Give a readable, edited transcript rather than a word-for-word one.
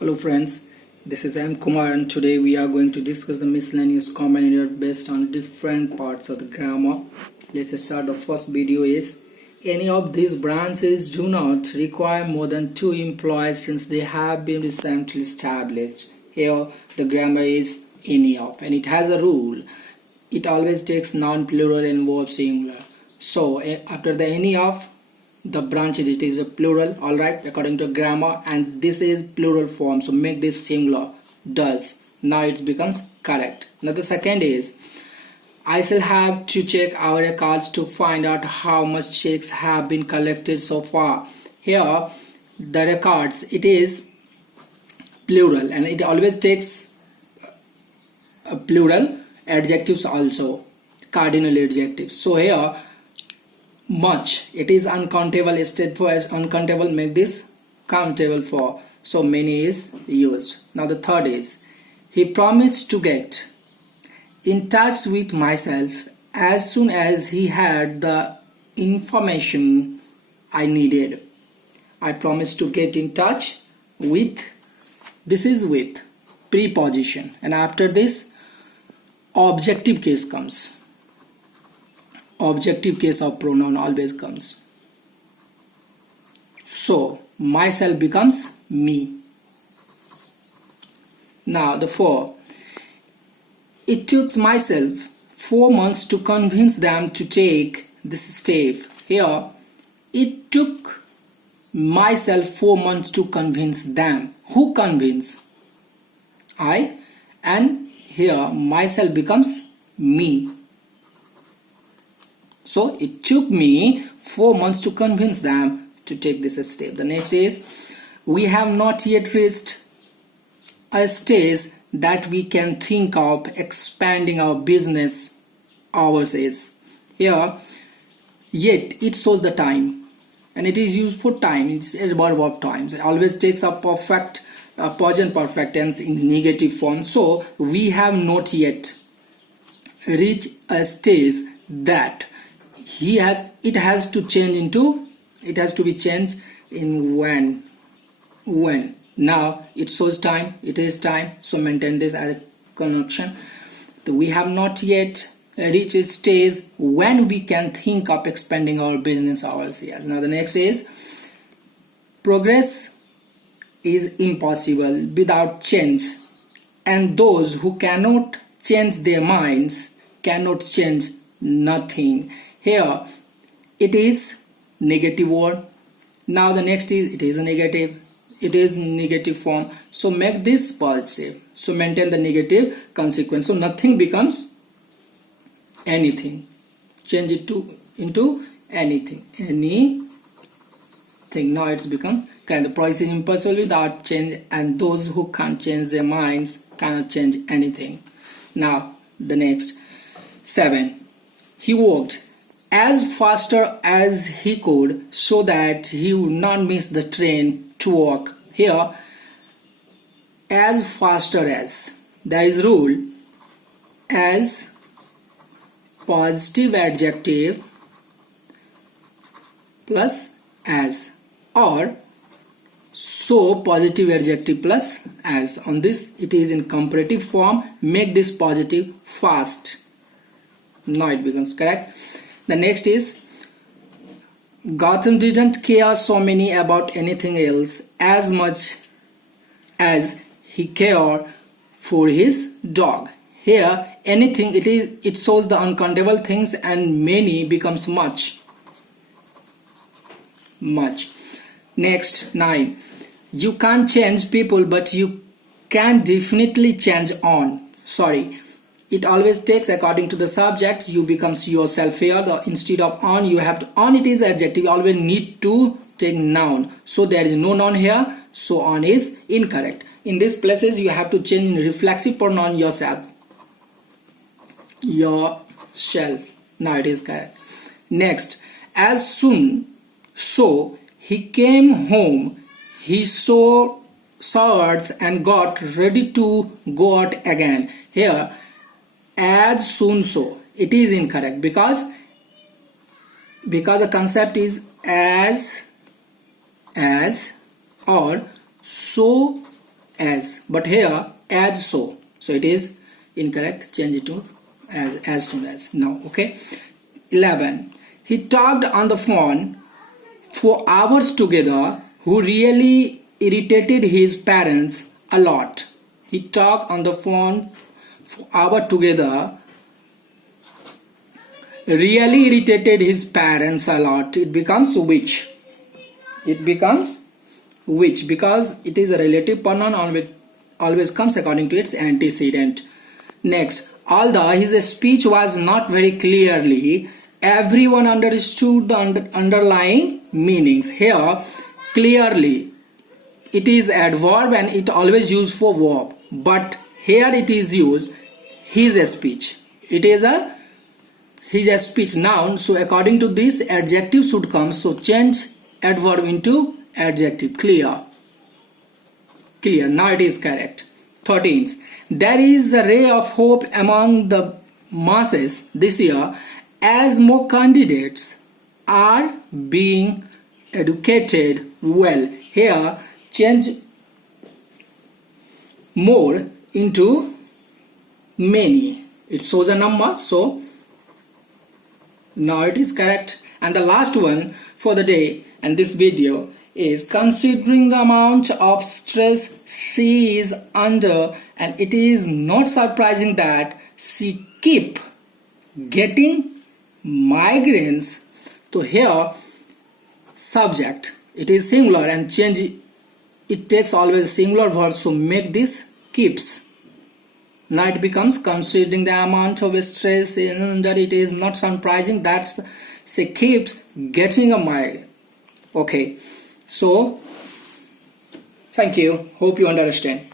Hello friends, this is M.Kumar and today we are going to discuss the miscellaneous common error based on different parts of the grammar. Let's start. The first video is any of these branches do not require more than 2 employees since they have been recently established. Here the grammar is any of, and it has a rule. It always takes noun plural and verb singular. So after the any of, the branch it is a plural, alright, according to grammar, and this is plural form, so make this singular, does. Now it becomes correct. Now the second is I shall have to check our records to find out how much checks have been collected so far. Here the records, it is plural and it always takes a plural adjectives also, cardinal adjectives. So here much, it is uncountable, instead for as uncountable make this countable for, so many is used. Now the third is he promised to get in touch with myself as soon as he had the information I needed. I promised to get in touch with, this is with preposition, and after this objective case comes. Objective case of pronoun always comes. So myself becomes me. Now the 4. It took myself 4 months to convince them to take this step. Here it took myself 4 months to convince them. Who convince? I, and here myself becomes me. So it took me 4 months to convince them to take this step. The next is we have not yet reached a stage that we can think of expanding our business hours is. Here yet it shows the time and it is used for time. It's a verb of times. It always takes a perfect present perfect tense in negative form. So we have not yet reached a stage that it has to be changed in when. Now it shows time, it is time, so maintain this as a conjunction. We have not yet reached a stage when we can think of expanding our business hours. Yes. Now the next is progress is impossible without change, and those who cannot change their minds cannot change nothing. Here it is negative word. Now the next is it is a negative. It is negative form. So make this positive. So maintain the negative consequence. So nothing becomes anything. Change it into anything. Anything. Now it's become kind of progress is impossible without change, and those who can't change their minds cannot change anything. Now the next 7. He walked as faster as he could so that he would not miss the train to work. Here as faster as, there is rule, as positive adjective plus as, or so positive adjective plus as. On this it is in comparative form, make this positive fast. Now it becomes correct. The next is Gotham didn't care so many about anything else as much as he cared for his dog. Here anything, it shows the uncountable things, and many becomes much. Next 9. You can't change people, but you can definitely change on. It always takes according to the subject, you becomes yourself. Here instead of on, you have to, on it is adjective, you always need to take noun. So there is no noun here, so on is incorrect. In these places you have to change in reflexive pronoun yourself. Now it is correct. Next, as soon, so he came home, he saw swords and got ready to go out again. Here as soon, so it is incorrect because the concept is as or so as, but here as so it is incorrect. Change it to as soon as. Now, okay. 11. He talked on the phone for hours together, who really irritated his parents a lot. He talked on the phone for hours together, really irritated his parents a lot. It becomes which. It becomes which because it is a relative pronoun, always comes according to its antecedent. Next, although his speech was not very clearly, everyone understood the underlying meanings. Here, clearly, it is adverb and it always used for verb. But here it is used his speech. It is a his speech noun. So according to this, adjective should come. So change adverb into adjective. Clear. Clear. Now it is correct. 13. There is a ray of hope among the masses this year as more candidates are being educated well. Here change more into many. It shows a number, so now it is correct. And the last one for the day and this video is considering the amount of stress she is under, and it is not surprising that she keep getting migraines. To here subject, it is singular and change it takes always singular verb, so make this keeps. Now it becomes considering the amount of stress under, it is not surprising that she keeps getting a migraine. Okay, so thank you, hope you understand.